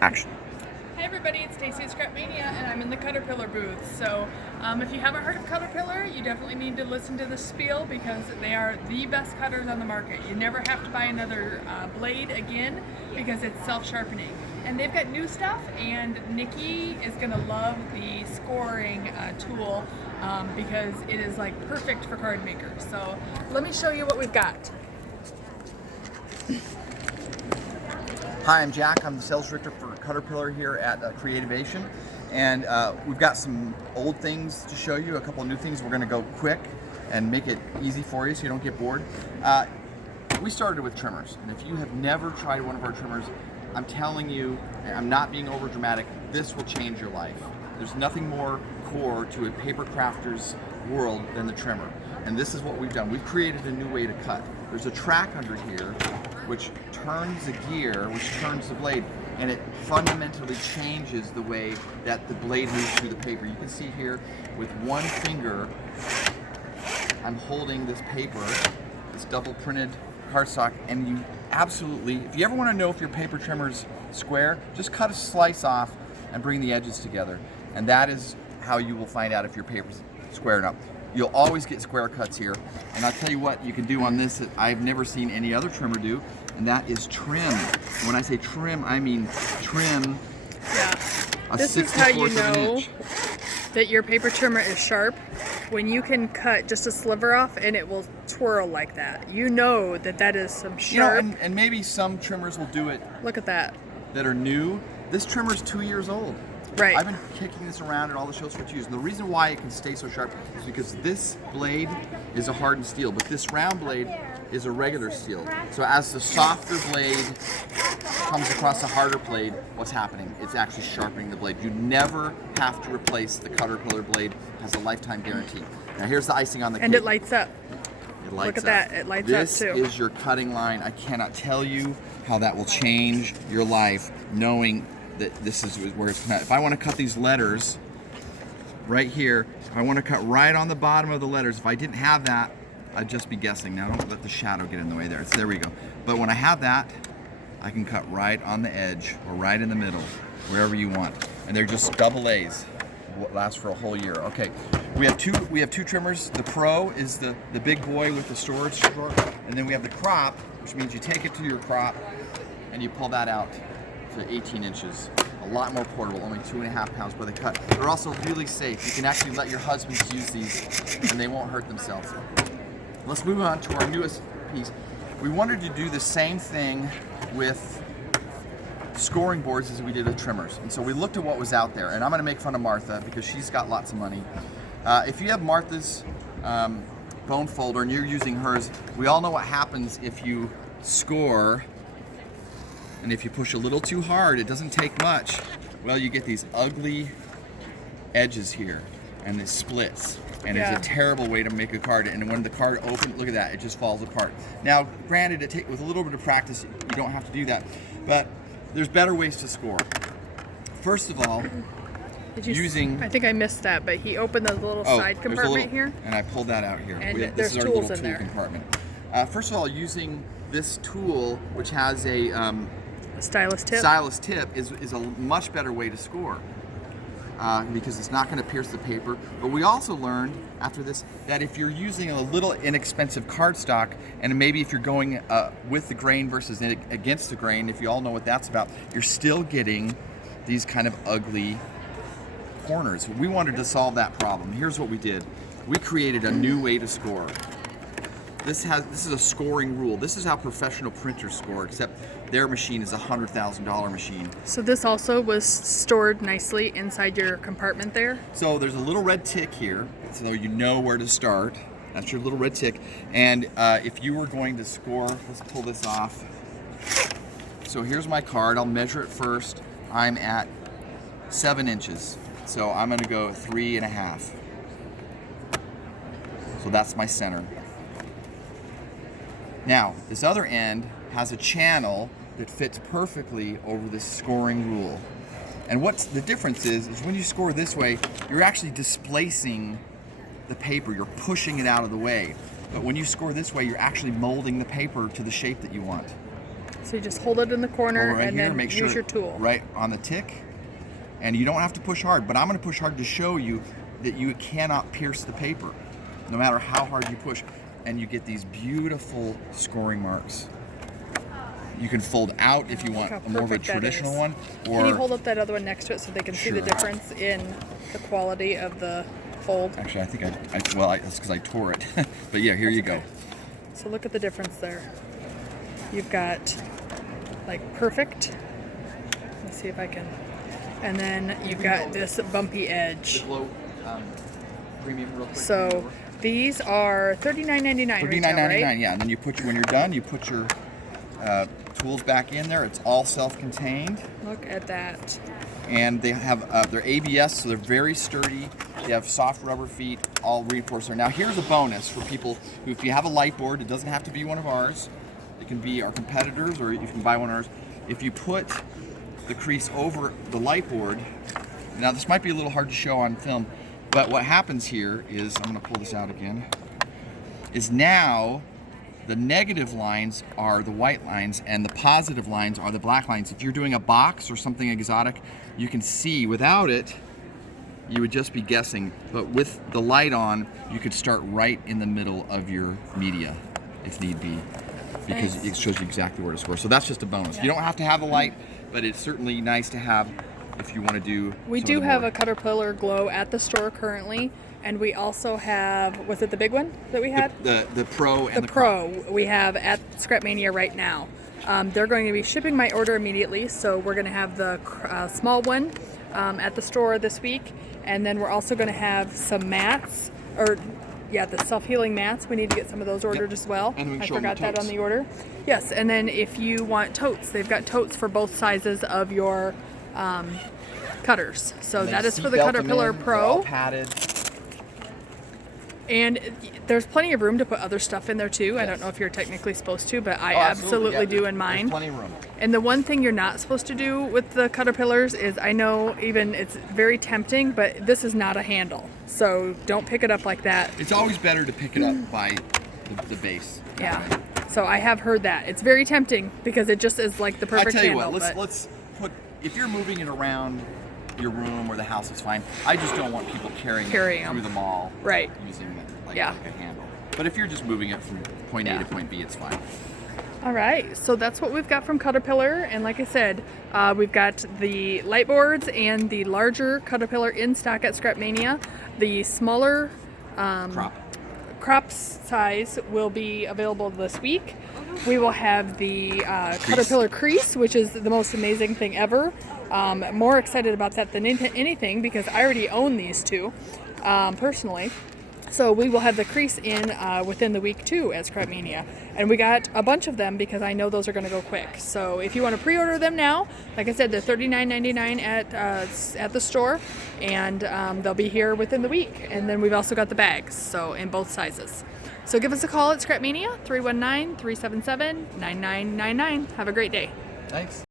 Action. Hi everybody, it's Stacy at Scrapmania and I'm in the Cutterpillar booth. So if you haven't heard of Cutterpillar, you definitely need to listen to the spiel because they are the best cutters on the market. You never have to buy another blade again because it's self-sharpening. And they've got new stuff, and Nikki is going to love the scoring tool because it is like perfect for card makers. So let me show you what we've got. Hi, I'm Jack. I'm the sales director for Cutterpillar here at Creativation, and we've got some old things to show you, a couple of new things. We're going to go quick and make it easy for you so you don't get bored. We started with trimmers, and if you have never tried one of our trimmers, I'm telling you, I'm not being over dramatic, this will change your life. There's nothing more core to a paper crafter's world than the trimmer, and this is what we've done. We've created a new way to cut. There's a track under here which turns the gear, which turns the blade, and it fundamentally changes the way that the blade moves through the paper. You can see here with one finger, I'm holding this paper, this double printed cardstock, and you absolutely, if you ever want to know if your paper trimmer's square, just cut a slice off and bring the edges together. And that is how you will find out if your paper's square enough. You'll always get square cuts here. And I'll tell you what you can do on this that I've never seen any other trimmer do, and that is trim. When I say trim, I mean trim. Yeah. This is how you know that your paper trimmer is sharp. When you can cut just a sliver off and it will twirl like that. You know that that is some sharp. You know, and maybe some trimmers will do it. Look at that. That are new. This trimmer's 2 years old. Right. I've been kicking this around at all the shows for 2 years. And the reason why it can stay so sharp is because this blade is a hardened steel, but this round blade is a regular steel. So as the softer blade comes across the harder blade, what's happening? It's actually sharpening the blade. You never have to replace the Cutterpillar blade. It has a lifetime guarantee. Now here's the icing on the cake. And it lights up. It lights Look at up. that, it lights this up too. This is your cutting line. I cannot tell you how that will change your life knowing that this is where it's cut. If I want to cut these letters right here, if I want to cut right on the bottom of the letters, if I didn't have that, I'd just be guessing. Now don't let the shadow get in the way there. There we go. But when I have that, I can cut right on the edge or right in the middle, wherever you want. And they're just double A's. Last for a whole year. Okay, we have two trimmers. The Pro is the big boy with the storage drawer, and then we have the Crop, which means you take it to your crop and you pull that out to 18 inches. A lot more portable, only 2.5 pounds per the cut. They're also really safe. You can actually let your husbands use these and they won't hurt themselves. Let's move on to our newest piece. We wanted to do the same thing with scoring boards as we did with trimmers. And so we looked at what was out there, and I'm gonna make fun of Martha because she's got lots of money. If you have Martha's bone folder and you're using hers, we all know what happens if you score and if you push a little too hard, it doesn't take much. Well, you get these ugly edges here and it splits. And it's a terrible way to make a card. And when the card opens, look at that, it just falls apart. Now, granted, with a little bit of practice, you don't have to do that. But there's better ways to score. First of all, I think I missed that, but he opened the little side compartment here. And I pulled that out here. And This is our tools little in tool there. compartment. First of all, using this tool, which has a stylus tip. Stylus tip is a much better way to score. Because it's not going to pierce the paper. But we also learned after this that if you're using a little inexpensive cardstock, and maybe if you're going with the grain versus against the grain, if you all know what that's about, you're still getting these kind of ugly corners. We wanted to solve that problem. Here's what we did. We created a new way to score. This is a scoring rule. This is how professional printers score, except their machine is a $100,000 machine. So this also was stored nicely inside your compartment there? So there's a little red tick here, so you know where to start. That's your little red tick. And if you were going to score, let's pull this off. So here's my card. I'll measure it first. I'm at 7 inches. So I'm gonna go 3.5. So that's my center. Now, this other end has a channel that fits perfectly over this scoring rule. And what's the difference is when you score this way, you're actually displacing the paper, you're pushing it out of the way. But when you score this way, you're actually molding the paper to the shape that you want. So you just hold it in the corner Hold it right and here, then make use sure your tool. right on the tick. And you don't have to push hard, but I'm going to push hard to show you that you cannot pierce the paper, no matter how hard you push. And you get these beautiful scoring marks. You can fold out if you want Look how a more of a perfect that traditional is. one. Or Can you hold up that other one next to it so they can see the Sure. difference in the quality of the fold? actually, I think that's because I tore it. But yeah, here you go. So look at the difference there. You've got like perfect. Let's see if I can. And then you've got this bumpy edge. Premium real quick. So these are $39.99. $39.99, yeah. And then when you're done, you put your tools back in there. It's all self-contained. Look at that. And they have they're ABS, so they're very sturdy. They have soft rubber feet, all reinforced. Now here's a bonus for people who, if you have a light board, it doesn't have to be one of ours. It can be our competitors, or you can buy one of ours. If you put the crease over the light board, now this might be a little hard to show on film, but what happens here is, I'm going to pull this out again, is now the negative lines are the white lines and the positive lines are the black lines. If you're doing a box or something exotic, you can see. Without it, you would just be guessing, but with the light on, you could start right in the middle of your media if need be, because it shows you exactly where to score. So that's just a bonus. You don't have to have the light, but it's certainly nice to have if you want to do. We do have a Cutterpillar glow at the store currently, and we also have, was it the big one that we had? The Pro and the Pro we have at Scrapmania right now. They're going to be shipping my order immediately, so we're going to have the small one at the store this week, and then we're also going to have some mats, the self-healing mats. We need to get some of those ordered as well. And I forgot that on the order. Yes, and then if you want totes, they've got totes for both sizes of your cutters. So that is for the Cutterpillar Pro. All padded. And there's plenty of room to put other stuff in there too. Yes. I don't know if you're technically supposed to, but I absolutely do in mine. There's plenty of room. And the one thing you're not supposed to do with the Cutterpillars is, I know even it's very tempting, but this is not a handle. So don't pick it up like that. It's always better to pick it up by the base. Yeah. So I have heard that. It's very tempting because it just is like the perfect handle. I tell you what, let's put, if you're moving it around your room or the house, is fine. I just don't want people carrying it through the mall, right? Using it like a handle. But if you're just moving it from point A to point B, it's fine. All right, so that's what we've got from Cutterpillar, and like I said, we've got the light boards and the larger Cutterpillar in stock at Scrapmania. The smaller crop size will be available this week. We will have the Cutterpillar crease, which is the most amazing thing ever. More excited about that than anything because I already own these two personally. So we will have the crease in within the week too at Scrapmania. And we got a bunch of them because I know those are going to go quick. So if you want to pre-order them now, like I said, they're $39.99 at the store, and they'll be here within the week. And then we've also got the bags, so in both sizes. So give us a call at Scrapmania, 319-377-9999. Have a great day. Thanks.